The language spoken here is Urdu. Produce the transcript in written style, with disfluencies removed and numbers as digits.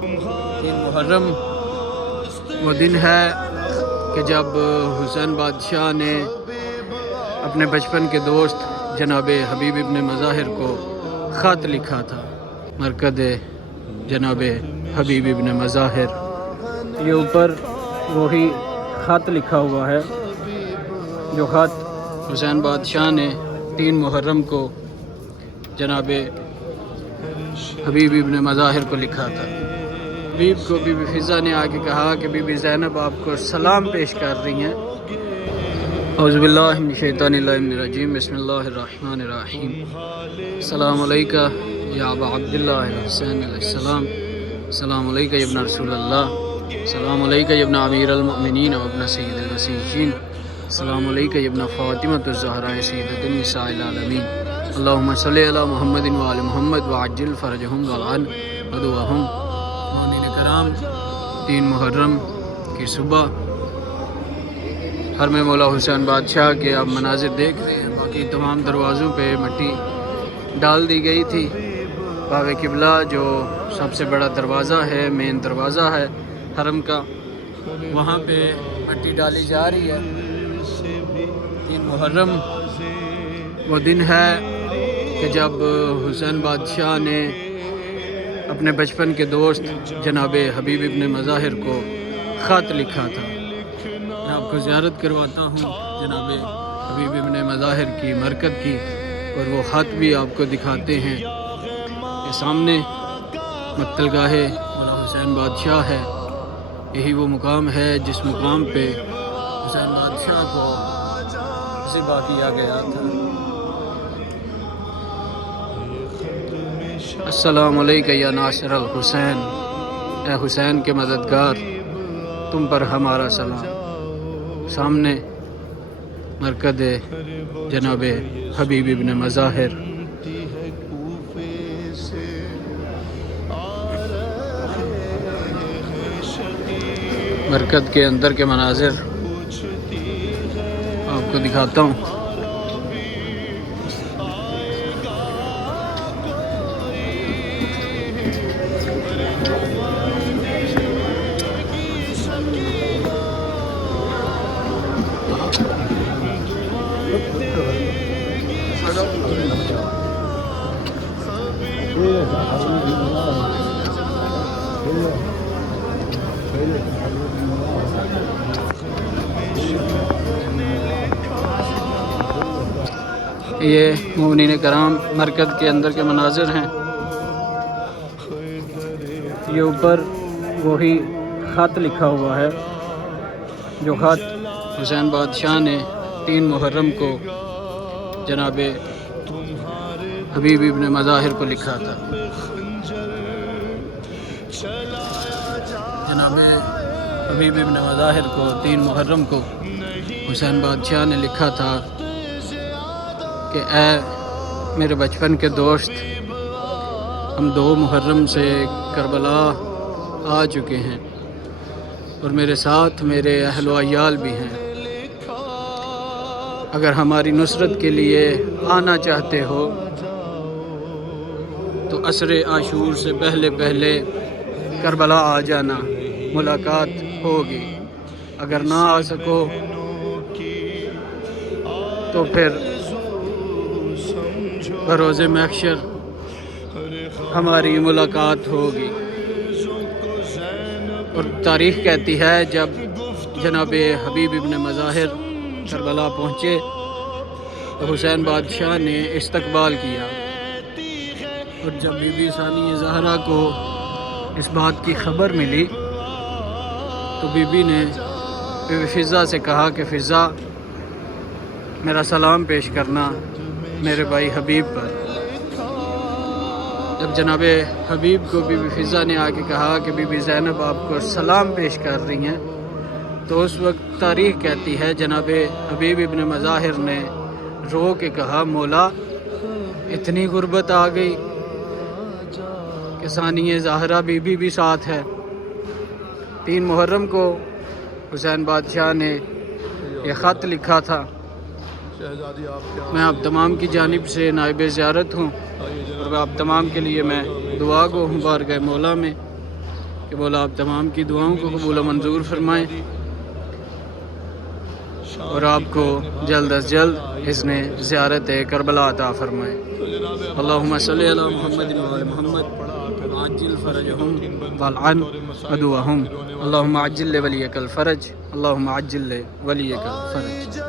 تین محرم وہ دن ہے کہ جب حسین بادشاہ نے اپنے بچپن کے دوست جناب حبیب ابن مظاہر کو خط لکھا تھا۔ مرکز جناب حبیب ابن مظاہر، یہ اوپر وہی خط لکھا ہوا ہے جو خط حسین بادشاہ نے 3 محرم کو جناب حبیب ابن مظاہر کو لکھا تھا۔ حبیب کو بی بی فضہ نے آ کے کہا کہ بی بی زینب آپ کو سلام پیش کر رہی ہیں۔ اعوذ باللہ من الشیطان الرجیم، بسم اللہ الرحمن الرحیم۔ السلام علیکہ یا ابا عبداللہ الحسین علیہ السلام، السلام علیکہ یا ابن رسول اللہ، السلام علیکہ یا ابن امیر المؤمنین و ابن سید المسیحین، السلام علیکہ یا ابن فاطمۃ الزہراء سیدۃ النساء العالمین، اللہم صلی علی محمد و آل محمد وعجل فرجہم والعن ودعہم۔ مومنین کرام، 3 محرم کی صبح حرم مولا حسین بادشاہ کے آپ مناظر دیکھ رہے ہیں۔ باقی تمام دروازوں پہ مٹی ڈال دی گئی تھی۔ باب قبلہ جو سب سے بڑا دروازہ ہے، مین دروازہ ہے حرم کا، وہاں پہ مٹی ڈالی جا رہی ہے۔ 3 محرم وہ دن ہے کہ جب حسین بادشاہ نے اپنے بچپن کے دوست جناب حبیب ابن مظاہر کو خط لکھا تھا۔ میں آپ کو زیارت کرواتا ہوں جناب حبیب ابن مظاہر کی مرکز کی، اور وہ خط بھی آپ کو دکھاتے ہیں۔ یہ سامنے مقتل گاہ مولا حسین بادشاہ ہے۔ یہی وہ مقام ہے جس مقام پہ حسین بادشاہ کو ذبح کیا گیا تھا۔ السلام علیکہ یا ناصر الحسین، اے حسین کے مددگار، تم پر ہمارا سلام۔ سامنے مرکز جناب حبیب ابن مظاہر۔ مرکز کے اندر کے مناظر آپ کو دکھاتا ہوں۔ یہ مومنین کرام مرکز کے اندر کے مناظر ہیں۔ یہ اوپر وہی خط لکھا ہوا ہے جو خط حسین بادشاہ نے 3 محرم کو جناب حبیب ابن مظاہر کو لکھا تھا۔ جناب حبیب ابن مظاہر کو 3 محرم کو حسین بادشاہ نے لکھا تھا کہ اے میرے بچپن کے دوست، ہم 2 محرم سے کربلا آ چکے ہیں اور میرے ساتھ میرے اہل و عیال بھی ہیں۔ اگر ہماری نصرت کے لیے آنا چاہتے ہو تو عصر عاشور سے پہلے کربلا آ جانا، ملاقات ہوگی۔ اگر نہ آ سکو تو پھر بروز محشر ہماری ملاقات ہوگی۔ اور تاریخ کہتی ہے جب جناب حبیب ابن مظاہر کربلا پہنچے تو حسین بادشاہ نے استقبال کیا، اور جب بی بی ثانی زہرا کو اس بات کی خبر ملی تو بی بی نے بی بی فضہ سے کہا کہ فضہ، میرا سلام پیش کرنا میرے بھائی حبیب پر۔ جب جناب حبیب کو بی بی فضہ نے آ کے کہا کہ بی بی زینب آپ کو سلام پیش کر رہی ہیں، تو اس وقت تاریخ کہتی ہے جناب حبیب ابن مظاہر نے رو کے کہا، مولا اتنی غربت آ گئی کہ ثانی زہرا بی بی بھی ساتھ ہے۔ 3 محرم کو حسین بادشاہ نے یہ خط لکھا تھا۔ میں آپ تمام کی جانب سے نائب زیارت ہوں، اور آپ تمام کے لیے میں دعا گو ہوں بارگاہ مولا میں کہ مولا آپ تمام کی دعاؤں کو قبول و منظور فرمائیں اور آپ کو جلد از جلد حسن زیارت کربلا عطا فرمائیں۔ اللہم صلی علی محمد و آل محمد عجل فرجہم والعن عدوہم۔ اللہم عجل لولیک الفرج، اللہم عجل لولیک الفرج۔